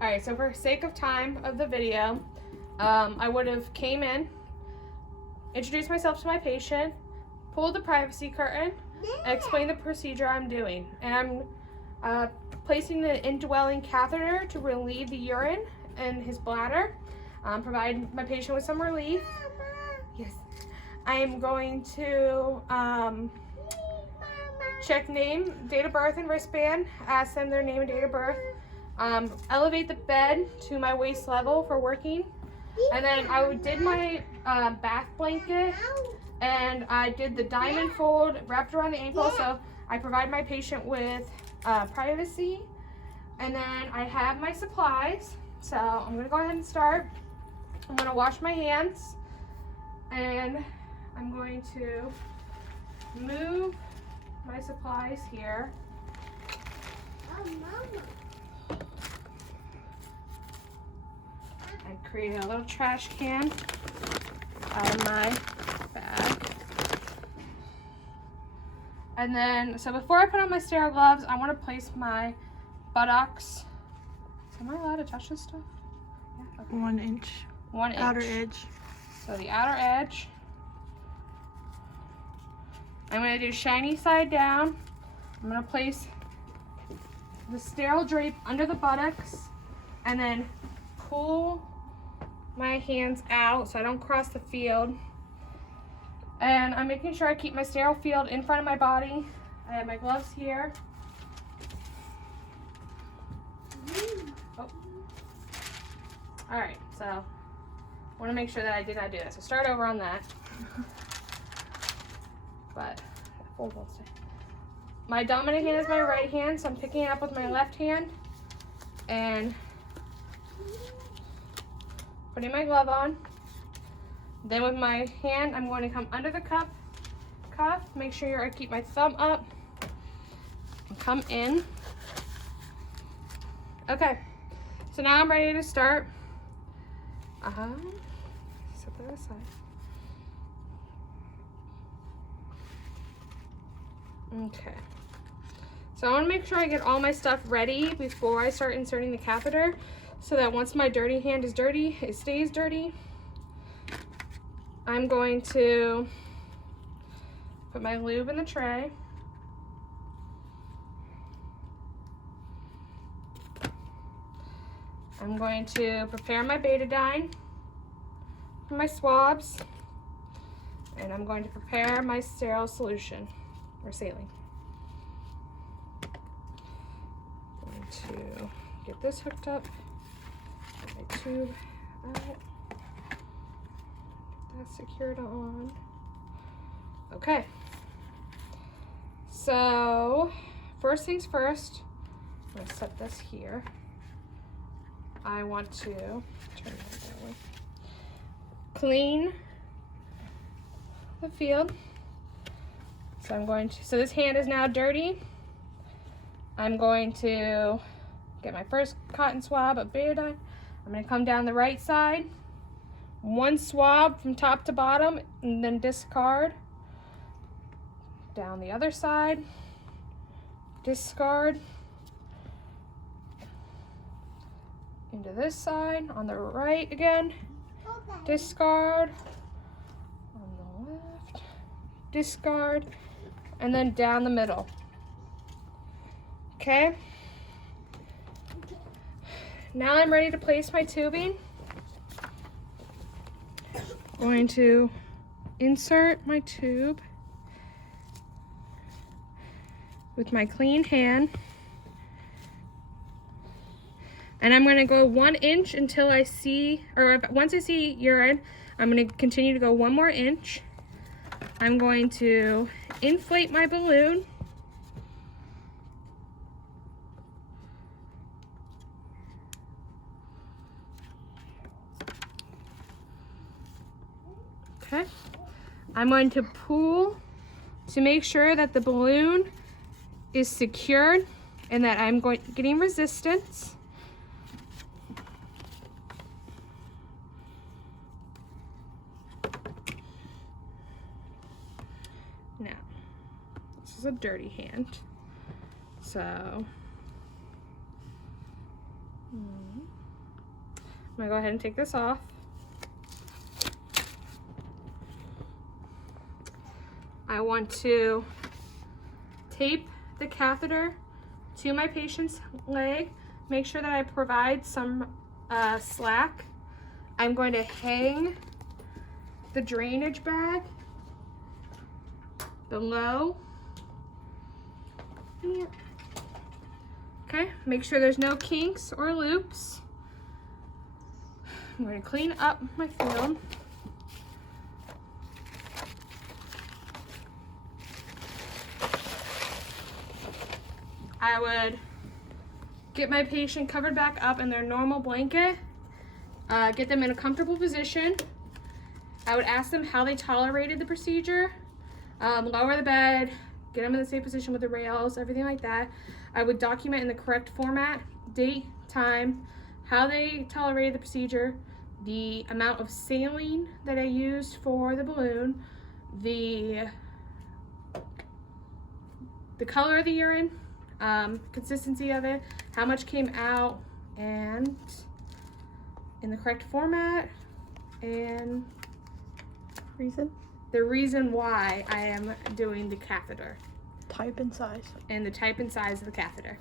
All right, so for sake of time of the video, I would have came in, introduced myself to my patient, pulled the privacy curtain, and explained the procedure I'm doing. And I'm placing the indwelling catheter to relieve the urine in his bladder, provide my patient with some relief. Yes. I am going to check name, date of birth, and wristband, ask them their name and date of birth, elevate the bed to my waist level for working, and then I did my bath blanket, and I did the diamond fold wrapped around the ankle, so I provide my patient with privacy, and then I have my supplies, so I'm going to go ahead and start. I'm going to wash my hands, and I'm going to move my supplies here. Oh, Mama. I create a little trash can out of my bag. And then, so before I put on my sterile gloves, I want to place my buttocks. Am I allowed to touch this stuff? Yeah, okay. 1 inch. 1 inch. Outer edge. So the outer edge. I'm going to do shiny side down. I'm going to place the sterile drape under the buttocks and then pull my hands out so I don't cross the field. And I'm making sure I keep my sterile field in front of my body. I have my gloves here. Oh. All right, so I want to make sure that I did not do that. So start over on that. But my dominant hand is my right hand, so I'm picking it up with my left hand and putting my glove on. Then with my hand, I'm going to come under the cuff, make sure I keep my thumb up, and come in. Okay, so now I'm ready to start. Set that aside. Okay, so I want to make sure I get all my stuff ready before I start inserting the catheter, so that once my dirty hand is dirty, it stays dirty. I'm going to put my lube in the tray. I'm going to prepare my betadine for my swabs, and I'm going to prepare my sterile solution or saline. Going to get this hooked up, get my tube out. That's secured on. Okay. So, first things first, I'm going to set this here. I want to turn that way. Clean the field. So I'm going to, so this hand is now dirty. I'm going to get my first cotton swab of betadine. I'm going to come down the right side. 1 swab from top to bottom, and then discard. Down the other side, discard. Into this side, on the right again, discard. On the left, discard. And then down the middle. Okay? Now I'm ready to place my tubing. Going to insert my tube with my clean hand, and I'm going to go 1 inch until I see, or once I see urine, I'm going to continue to go 1 more inch. I'm going to inflate my balloon. Okay, I'm going to pull to make sure that the balloon is secured and that I'm getting resistance. Now, this is a dirty hand, so I'm gonna go ahead and take this off. I want to tape the catheter to my patient's leg. Make sure that I provide some slack. I'm going to hang the drainage bag below. Okay, make sure there's no kinks or loops. I'm going to clean up my film. I would get my patient covered back up in their normal blanket, get them in a comfortable position. I would ask them how they tolerated the procedure, lower the bed, get them in the safe position with the rails, everything like that. I would document in the correct format, date, time, how they tolerated the procedure, the amount of saline that I used for the balloon, the color of the urine, consistency of it, how much came out, and in the correct format, and the reason why I am doing the catheter. Type and size. And the type and size of the catheter.